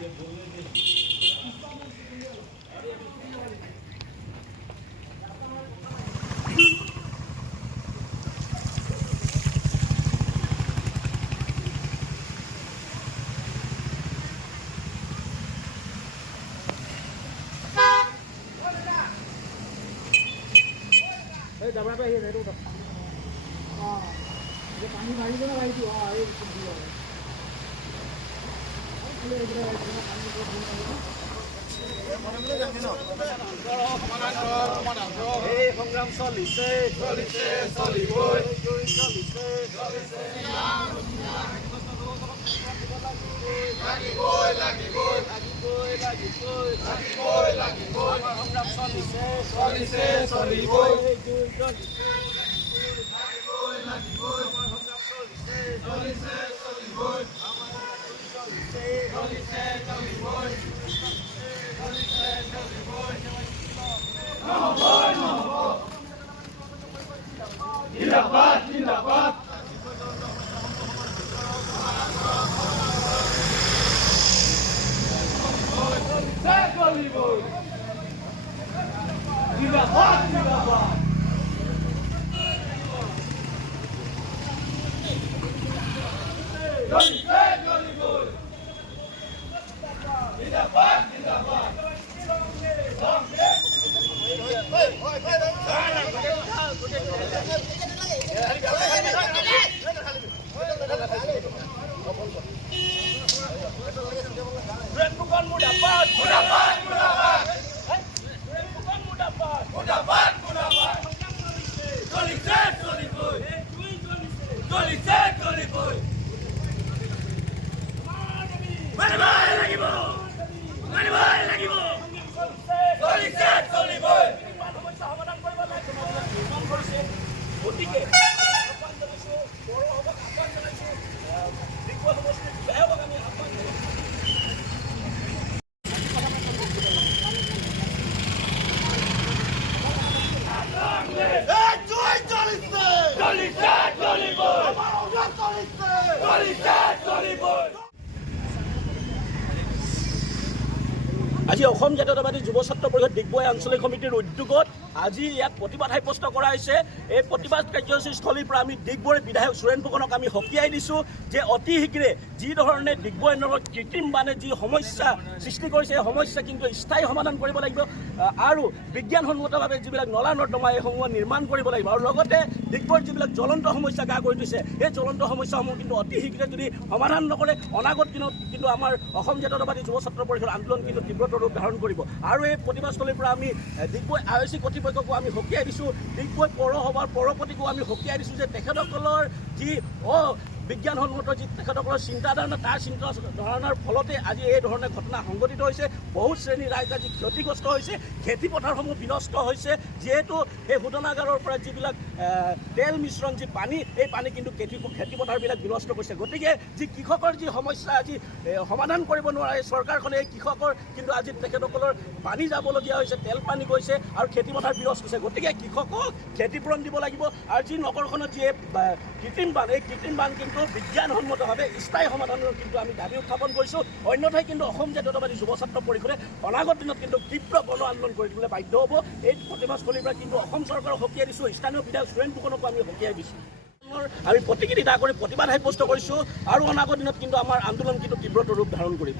जबड़ा पे ये रेडू तो हां ये पानी मारी दो ना भाई तू हां ये कुछ दिया है ये इधर पानी को এই সংগ্রাম চলিছে চলিছে চলিবই চলিছে চলিছে লাগিবই লাগিবই লাগিবই লাগিবই লাগিবই লাগিবই সংগ্রাম চলিছে চলিছে চলিবই চলিছে লাগিবই লাগিবই সংগ্রাম চলিছে চলিছে চলিবই চলিছে চলিছে চলিবই जिंदाबाद जिंदाबाद जिंदाबाद जिंदाबाद जिंदाबाद जिंदाबाद bukan mudapat mudapat mudapat bukan mudapat mudapat mudapat Golise goliboi golise goliboi mari lagibo golise goliboi সমাধান কৰিব লাগে নিৰ্মাণ কৰিছে গতিকে আহ্বান জনাইছোঁ বড়ো সভাক আহ্বান জনাইছোঁ ডিগবৈ সমষ্টিৰ বিধায়কক আমি আহ্বান জনাইছোঁ আজি অসম জাতীয়তাবাদী যুৱ ছাত্ৰ পৰিষদ ডিগবৈ আঞ্চলিক সমিতিৰ উদ্যোগত আজি ইয়াত প্ৰতিবাদ সাব্যস্ত কৰা হৈছে। এই প্ৰতিবাদ কাৰ্যসূচীস্থলীৰ পৰা আমি ডিগবৈৰ বিধায়ক সুৰেন ফুকনক আমি সকীয়াই দিছোঁ যে অতি শীঘ্ৰে যি ধৰণে ডিগবৈ নগৰত কৃত্ৰিম বানে যি সমস্যা সৃষ্টি কৰিছে এই সমস্যা কিন্তু স্থায়ী সমাধান কৰিব লাগিব আৰু বিজ্ঞানসন্মতভাৱে যিবিলাক নলা নৰ্দমা এইসমূহ নিৰ্মাণ কৰিব লাগিব আৰু লগতে ডিগবৈৰ যিবিলাক জ্বলন্ত সমস্যা গা কৰি দিছে সেই জ্বলন্ত সমস্যাসমূহ কিন্তু অতি শীঘ্ৰে যদি সমাধান নকৰে অনাগত দিনত কিন্তু আমাৰ অসম জাতীয়তাবাদী যুৱ ছাত্ৰ পৰিষদৰ আন্দোলন কিন্তু তীব্ৰতৰ ৰূপ ধাৰণ কৰিব। আৰু এই প্ৰতিবাদস্থলীৰ পৰা আমি ডিগবৈ আৰএচি কৰ্তৃপক্ষকো আমি সকীয়াই দিছোঁ, ডিগবৈ পৌৰসভাৰ পৌৰপতিকো আমি সকীয়াই দিছোঁ যে তেখেতসকলৰ যি বিজ্ঞানসন্মত যি তেখেতসকলৰ চিন্তাধাৰণা তাৰ চিন্তাধাৰণাৰ ফলতে আজি এই ধৰণে ঘটনা সংঘটিত হৈছে। বহুত শ্ৰেণীৰ ৰাইজ আজি ক্ষতিগ্ৰস্ত হৈছে, খেতিপথাৰসমূহ বিনষ্ট হৈছে, যিহেতু সেই শোধনাগাৰৰ পৰা যিবিলাক তেল মিশ্ৰণ যি পানী এই পানী কিন্তু খেতিপথাৰবিলাক বিনষ্ট কৰিছে। গতিকে যি কৃষকৰ যি সমস্যা আজি সমাধান কৰিব নোৱাৰে চৰকাৰখনে এই কৃষকৰ কিন্তু আজি তেখেতসকলৰ পানী যাবলগীয়া হৈছে, তেল পানী গৈছে আৰু খেতিপথাৰ বিনষ্ট হৈছে। গতিকে কৃষকক ক্ষতিপূৰণ দিব লাগিব আৰু যি নগৰখনত যি কৃত্ৰিম বান এই কৃত্ৰিম বান কিন্তু বিজ্ঞানসন্মতভাৱে স্থায়ী সমাধানৰ কিন্তু আমি দাবী উত্থাপন কৰিছোঁ। অন্যথাই কিন্তু অসম জাতীয়তাবাদী যুৱ ছাত্ৰ পৰিষদে অনাগত দিনত কিন্তু তীব্ৰ গণ আন্দোলন কৰিবলৈ বাধ্য হ'ব। এই প্ৰতিবাদস্থলীৰ পৰা কিন্তু অসম চৰকাৰক সকীয়াই দিছোঁ, স্থানীয় বিধায়ক সুৰেন ফুকনকো আমি সকীয়াই দিছোঁ। আমি প্ৰতিক্ৰিয়া কৰি প্ৰতিবাদ সাব্যস্ত কৰিছোঁ আৰু অনাগত দিনত কিন্তু আমাৰ আন্দোলন কিন্তু তীব্ৰতৰ ৰূপ ধাৰণ কৰিব।